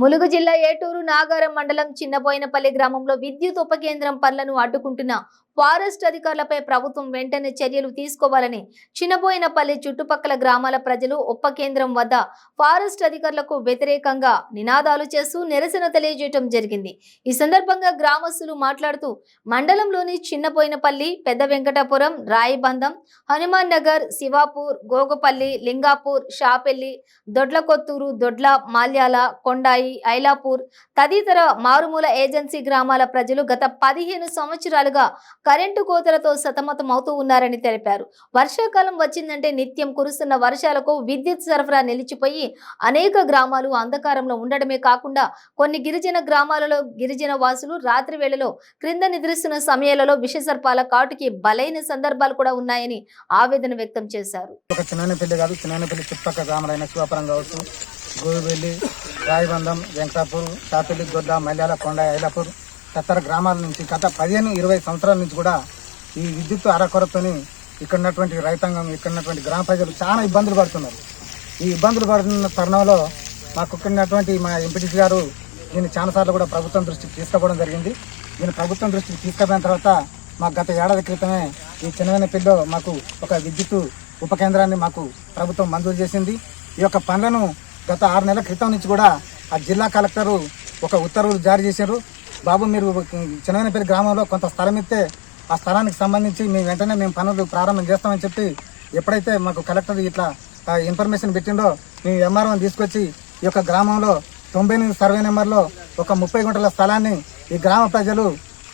ములుగు జిల్లా ఏటూరు నాగారం మండలం చిన్నబోయినపల్లి గ్రామంలో విద్యుత్ ఉప కేంద్రం పనులను అడ్డుకుంటున్న ఫారెస్ట్ అధికారులపై ప్రభుత్వం వెంటనే చర్యలు తీసుకోవాలని చిన్నబోయినపల్లి చుట్టుపక్కల గ్రామాల ప్రజలు ఉప కేంద్రం వద్ద ఫారెస్ట్ అధికారులకు వ్యతిరేకంగా నినాదాలు చేస్తూ నిరసన తెలియజేయడం జరిగింది। ఈ సందర్భంగా గ్రామస్తులు మాట్లాడుతూ మండలంలోని చిన్నబోయినపల్లి, పెద్ద వెంకటాపురం, రాయిబంధం, హనుమాన్ నగర్, శివాపూర్, గోగపల్లి, లింగాపూర్, షాపెల్లి, దొడ్లకొత్తూరు, దొడ్ల, మాల్యాల, కొండాయి, ఐలాపూర్ తదితర మారుమూల ఏజెన్సీ గ్రామాల ప్రజలు గత 15 సంవత్సరాలుగా కరెంటు కోతలతో సతమతం అవుతూ ఉన్నారని తెలిపారు। వర్షాకాలం వచ్చిందంటే నిత్యం కురుస్తున్న వర్షాలకు విద్యుత్ సరఫరా నిలిచిపోయి అనేక గ్రామాలు అంధకారంలో ఉండడమే కాకుండా కొన్ని గిరిజన గ్రామాలలో గిరిజన వాసులు రాత్రి వేళలో క్రింద నిద్రిస్తున్న సమయాలలో విషసర్పాల కాటుకి బలైన సందర్భాలు కూడా ఉన్నాయని ఆవేదన వ్యక్తం చేశారు। గోవిబెల్లి, రాయిబంధం, వెంకటాపూర్, షాపెల్లి, దొడ్డ, మల్యాల, కొండ, ఐలాపూర్ తదితర గ్రామాల నుంచి గత 15-20 సంవత్సరాల నుంచి కూడా ఈ విద్యుత్ అరకొరతోని ఇక్కడ ఉన్నటువంటి రైతాంగం, ఇక్కడ ఉన్నటువంటి గ్రామ ప్రజలు చాలా ఇబ్బందులు పడుతున్నారు। ఈ ఇబ్బందులు పడుతున్న తరుణంలో మాకు ఉన్నటువంటి మా ఎంపీటీసీ గారు దీన్ని చాలాసార్లు కూడా ప్రభుత్వం దృష్టికి తీసుకుపోవడం జరిగింది। దీన్ని ప్రభుత్వం దృష్టికి తీసుకుపోయిన తర్వాత మాకు గత ఏడాది క్రితమే ఈ చిన్నబోయినపల్లిలో మాకు ఒక విద్యుత్ ఉప కేంద్రాన్ని మాకు ప్రభుత్వం మంజూరు చేసింది। ఈ యొక్క పనులను గత 6 నెలల క్రితం నుంచి కూడా ఆ జిల్లా కలెక్టరు ఒక ఉత్తర్వులు జారీ చేశారు। బాబు, మీరు చిన్నబోయినపల్లి గ్రామంలో కొంత స్థలం ఇస్తే ఆ స్థలానికి సంబంధించి వెంటనే మేము పనులు ప్రారంభం చేస్తామని చెప్పి ఎప్పుడైతే మాకు కలెక్టర్ ఇట్లా ఇన్ఫర్మేషన్ పెట్టిండో మేము ఎంఆర్ఓని తీసుకొచ్చి ఈ యొక్క గ్రామంలో 98 సర్వే నెంబర్లో ఒక 30 గుంటల స్థలాన్ని ఈ గ్రామ ప్రజలు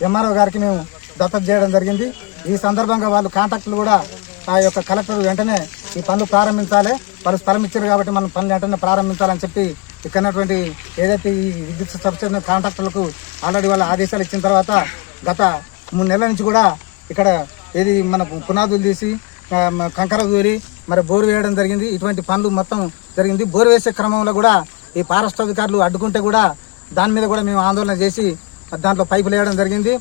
ఎంఆర్ఓ గారికి మేము దత్తత చేయడం జరిగింది। ఈ సందర్భంగా వాళ్ళు కాంట్రాక్టులు కూడా ఆ యొక్క కలెక్టర్ వెంటనే ఈ పనులు ప్రారంభించాలి, వాళ్ళు స్థలం ఇచ్చారు కాబట్టి మనం పనులు వెంటనే ప్రారంభించాలని చెప్పి ఇక్కడ ఉన్నటువంటి ఏదైతే ఈ విద్యుత్ సబ్సిడీ కాంట్రాక్టర్లకు ఆల్రెడీ వాళ్ళ ఆదేశాలు ఇచ్చిన తర్వాత గత 3 నెలల నుంచి కూడా ఇక్కడ ఏది మనకు పునాదులు తీసి కంకర దూరి మరి బోరు వేయడం జరిగింది। ఇటువంటి పనులు మొత్తం జరిగింది। బోరు వేసే క్రమంలో కూడా ఈ ఫారెస్ట్ అధికారులు అడ్డుకుంటే కూడా దాని మీద కూడా మేము ఆందోళన చేసి దాంట్లో పైపులు వేయడం జరిగింది।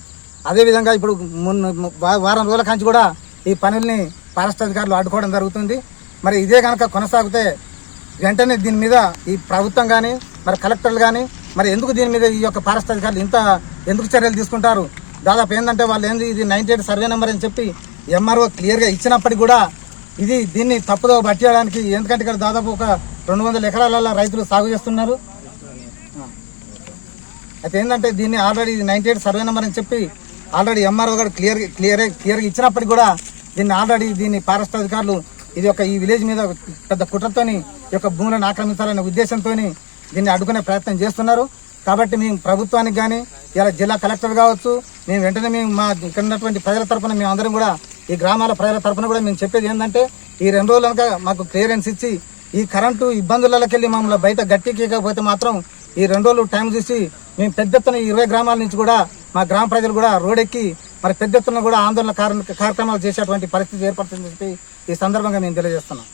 అదేవిధంగా ఇప్పుడు వారం రోజుల కాంచి కూడా ఈ పనుల్ని ఫారెస్ట్ అధికారులు అడ్డుకోవడం జరుగుతుంది। మరి ఇదే కనుక కొనసాగితే వెంటనే దీని మీద ఈ ప్రభుత్వం కానీ మరి కలెక్టర్లు కానీ మరి ఎందుకు దీని మీద ఈ యొక్క ఫారెస్ట్ అధికారులు ఎందుకు చర్యలు తీసుకుంటారు? దాదాపు ఏంటంటే వాళ్ళు ఇది 98 సర్వే నెంబర్ అని చెప్పి ఎంఆర్ఓ క్లియర్గా ఇచ్చినప్పటికీ కూడా దీన్ని తప్పుదో పట్టేయడానికి, ఎందుకంటే ఇక్కడ దాదాపు ఒక 200 ఎకరాల రైతులు సాగు చేస్తున్నారు। అయితే ఏంటంటే దీన్ని ఆల్రెడీ 98 సర్వే నెంబర్ అని చెప్పి ఆల్రెడీ ఎంఆర్ఓ గారు క్లియర్గా ఇచ్చినప్పటికీ కూడా దీన్ని ఫారెస్ట్ అధికారులు ఇది ఒక ఈ విలేజ్ మీద పెద్ద కుట్రతోని ఈ యొక్క భూములను ఆక్రమించాలనే ఉద్దేశంతో దీన్ని అడ్డుకునే ప్రయత్నం చేస్తున్నారు। కాబట్టి మేము ప్రభుత్వానికి కానీ ఇలా జిల్లా కలెక్టర్ కావచ్చు, మేము వెంటనే మా ఇక్కడ ఉన్నటువంటి ప్రజల తరఫున మేము అందరం కూడా ఈ గ్రామాల ప్రజల తరఫున కూడా మేము చెప్పేది ఏంటంటే ఈ 2 రోజులు కనుక మాకు క్లియరెన్స్ ఇచ్చి ఈ కరెంటు ఇబ్బందులకి వెళ్ళి మమ్మల్ని బయట గట్టికపోతే మాత్రం ఈ 2 రోజులు టైం చూసి మేము పెద్ద ఎత్తున 20 గ్రామాల నుంచి కూడా మా గ్రామ ప్రజలు కూడా రోడ్డెక్కి మరి పెద్ద ఎత్తున కూడా ఆందోళన కార్యక్రమాలు చేసేటువంటి పరిస్థితి ఏర్పడుతుందని చెప్పి ఈ సందర్భంగా మేము తెలియజేస్తున్నాం।